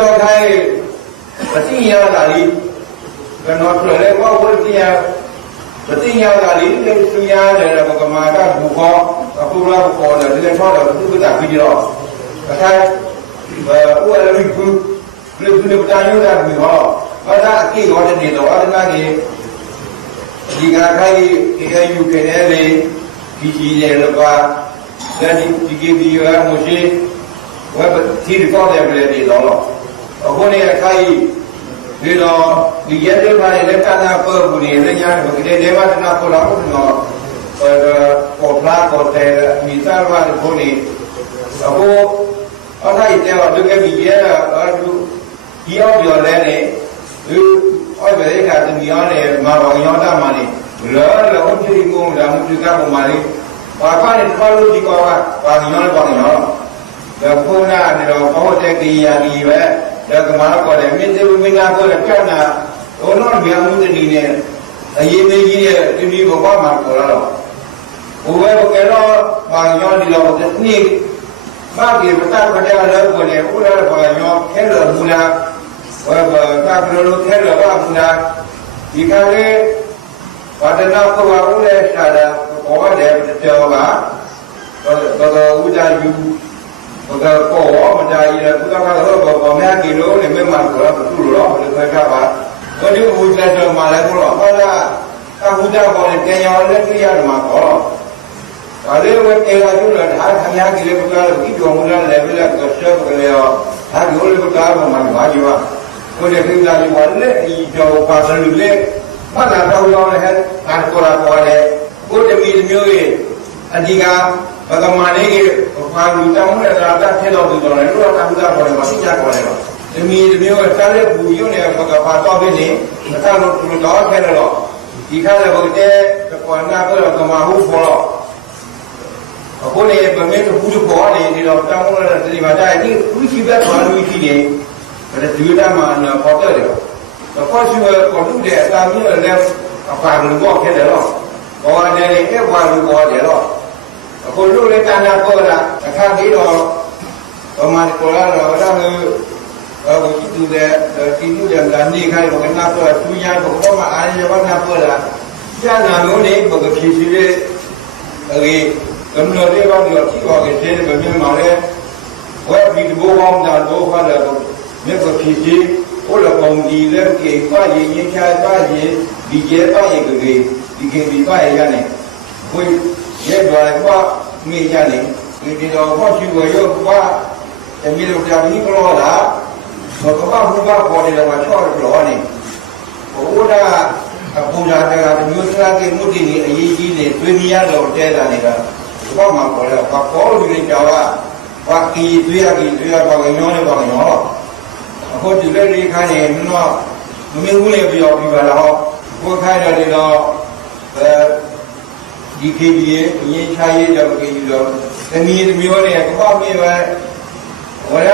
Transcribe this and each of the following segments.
တော့ခိုင်းပတိယလာလီကနော်ဆိုလေဘာဝတိယပတိယလာလီလေသူရတယ်ဘကမာကဘူခောအခုလာပေါ်တယ်ဒီထောက်တော့သူကတာပြီးတော့အခါဥရလိကူလူလူတာယုတာပြီးဟောဘာသာအကိရောတဲ့နေတော့အရနာကြီးဒီကခိုင်းဒီယူကလေးလေးဒီကြီးလေလောကဒါဒီကြီးရမရှိဝက်တီကောတဲ့ပြည်တွေတော့အခုနေခိုင်းဒီတော့ဒီရဲတွေပါလေလက်ကနာပေါ်ဘူးနေလည်းညာဘယ်တဲ့ဒေဝတနာပေါ်လာတော့ပေါ်လာပေါ်တဲ့မိသားစုကိုနေအခုအခိုင်တဲ့တော့ဒီကရဲအဲ့ဒီရောက်ပြောလဲနေဒီအဲ့ဘယ်ကတည်းကရတယ်မာဘောင်ရောက်တာမှနေလောလောကြည့်ကုန်လာမှုကပေါ်မှာလေဘာကလည်းတော်လို့ဒီကောဘာညောင်းပေါ့ညောင်းဒါခုနကတော့ဘောတဲ့ကိယာကြီးပဲဒါကမာကောတယ်မင်းတို့မင်းသားကောတယ်ပြောင်းတာဘုံတော့မြေမှုတည်းနေအရေးသေးကြီးရဲ့ဒီဘဝမှာပေါ်လာတော့ဘဝကလည်းဘာညောင်းဒီတော့ဒီနေ့ဘာကြီးမတာမတရားလို့ကိုလေဥရဘာညောင်းခဲလို့မူလားဝဘတာဘလို့ခဲလို့ဘာမူလားဒီကလေးဘာတနာကိုဝဦးလဲရှာတာဘောတယ်ပြောပါတော့ဥဒယူဘကကောမတာရီကုသကတော့ဘောမြကီလိုနဲ့မမကတော့သူ့လိုတော့ဘယ်ခါပါဘာလို့ဥဒတော့မလဲတော့ဘာသာအဥဒဘောနဲ့တင်ရောလက်ပြရတယ်မှာတော့ဒါလေးဝဲတေလာကျလို့ဒါခမရကီလေးကတော့ဒီကြောင့်လည်းလည်းလည်းကရှော့ကလေးရောဒါမျိုးလေးကတော့မှဘာကြီးပါကိုယ်ရဲ့ခင်ဗျားလေးဝါလေဒီကြောပါစလူလေးဘာသာတော်ရောလည်းဟာကိုရာပေါ်တယ်ကိုတမီမျိုးရဲ့အဒီကဘဂမလေးကဘာလူတောင်းနေတာကဖြစ်တော့ပြီးတော့လည်းတို့ကဘုရားပေါ်တယ်မရှိကြပေါ်တယ်တော့တမီမျိုးကစားတဲ့ဘူရုံနဲ့ဘဂဘာတော့ပြီးနေမသာလို့သူတော်ခဲတော့ဒီခါလည်းဘုတဲ့ကွာနာကတော့ကမာဟုပေါ်တော့အခုလည်းဗမေတို့ဘူးပေါ်နေတော့တောင်းရတဲ့ဒီမှာဒါဒီဥရှိဘက်ဘာလူရှိနေဒါဒီတာမှာပေါ်တယ်တော့ခေါ်ရှိပေါ်လို့တဲ့အတာမျိုးလည်းအပါလူပေါ်ခဲ့တယ်တော့ဘောတယ်အဲ့ဘာလူပေါ်တယ်တော့အခုလို့လည်းတန်တာပေါ်လာအခါကြီးတော့ဘမန်ကိုလာတော့ဒါမျိုးဟိုကြည့်သူတဲ့ဒီလူတွေကနေခိုင်းတော့ကနာပေါ်သူရတော့ဘာမှအားရပါနာပေါ်လာကျန်တာမျိုးနေဘကဖြစ်စီရဲ့အဲဒီကမ္ဘာလေးပါတော့ကြည့်ပါခဲ့တဲ့ဗမာလေဝက်ပြီးဘောကောင်းတာတော့ဟာတယ်မြတ်ကဖြစ်စီဟိုလပေါင်းဒီလည်းကေပါရင်ရင်ချာပါရင်ဒီကျဲပါရင်ကလေးဒီကေဒီပါရရတယ်ဘုရဲ့ဘာလဲကွာမိရတယ်ဒီတော့ဟောရှိဝရောကွာတမီးတို့ပြပြီးကြောလာဘောကဘာဘုရားပေါ်တယ်တော့ချော့လို့နေဘုရားအပူဓာတကမျိုးစရာကေမုတိနေအရေးကြီးနေတွင်ရတော့တဲတာနေတာဘာမှပေါ်လဲဘာပေါ်လို့ဒီကြောကဘာကီတွေ့ရပါကညောနေပါကညောအခုဒီလက်လေးခိုင်းနေတော့မမင်းဘူးလေပြောပြပါလားဟောကိုခိုင်းတယ်ဒီတော့ဒီခေကြီးရဲ့အရင်ချာရေးတော့ခေကြီးတော့တမီးမျိုးနဲ့ကပောက်မြေပဲဝရ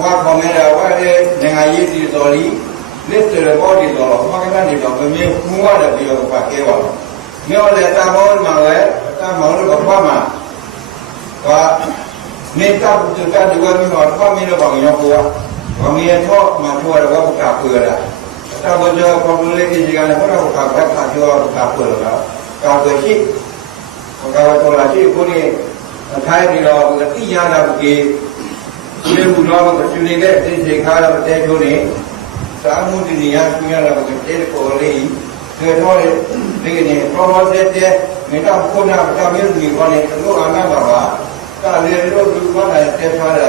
ဝါခေါ်နေတာဝါတဲ့ငါရေးစီတော်လီလက်စရဘောဒီတော့ဘာကကနေတော့မမင်းဘူးရတယ်ပြောပါကဲပါမျိုးလည်းတာမောမှာပဲတာမောလို့ကပါမှာဟာနေတာဘူးတကဒီဝမင်းတော့ပါမင်းတော့ဘာရောကွာဘာမင်းတော့မှပြောရတော့ကပွေရတာတာဘောကြောပေါ်လို့လေးကြီးကလည်းဟောတော့ကဘက်ခါပြောကပွေရတာကောင်းတယ်ရှိကတော့လာရှိကိုနေထိုင်ပြီးတော့တိရတာကြီးဒီလိုတော့ကကျွေနေတဲ့စိတ်ခါတော့တဲကျိုးနေသာမှုတည်ရကျွေရတာကတဲကိုလေးဒီတော့ဒီကနေပေါ်ပေါ်တဲ့မိတော့ခုနကတာမျိုးကြီးခေါ်နေတော့အနာပါပါတာလေတို့ဒီကလည်းတဲထားတာ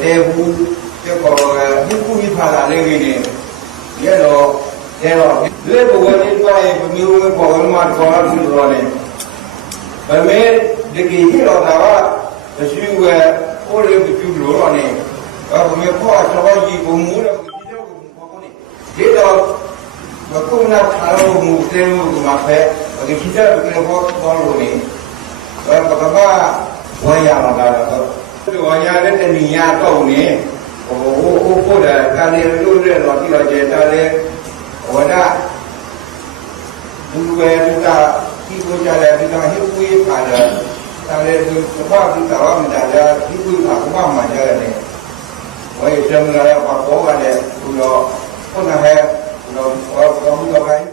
တဲဘူးတဲ့ပေါ်ဒီကူကြီးဖာလာလေးနေရဲတော့တဲတော့ဒီဘဝလေးတော့ဘမျိုးပေါ်မှာခေါ်လို့ဆိုတော့ဗမေဒီကီဟီရောတာမရှိဝဲဟိုလေပြူလို့ရောနေဗမေပေါ်အချောကြီးဘုံမူတော့ဒီတော့ဘုံပေါ်နေဒီတော့ဘကုနာခါရောမူတဲမူမှာဖဲဒီခိတာကလည်းပေါ်လို့နေဘကဘာဝါရမှာကတော့ဒီဝါရတဲ့တဏီယာတော့နေဟိုပို့တယ်ကာလေလို့တဲ့တော့ဒီတော့ကျတာလေဝဒဘူဝဲတူတာဒီကိုကြတယ်ဒီတော့ဟိဝေးပါတော့ဒါလည်းဒီဘာဒီတော့မှဒါလည်းဒီကိုကဘာမှမကြရတယ်ဝ Oi, saya mengalir apa kau ada, punya, pernah ada, punya, orang orang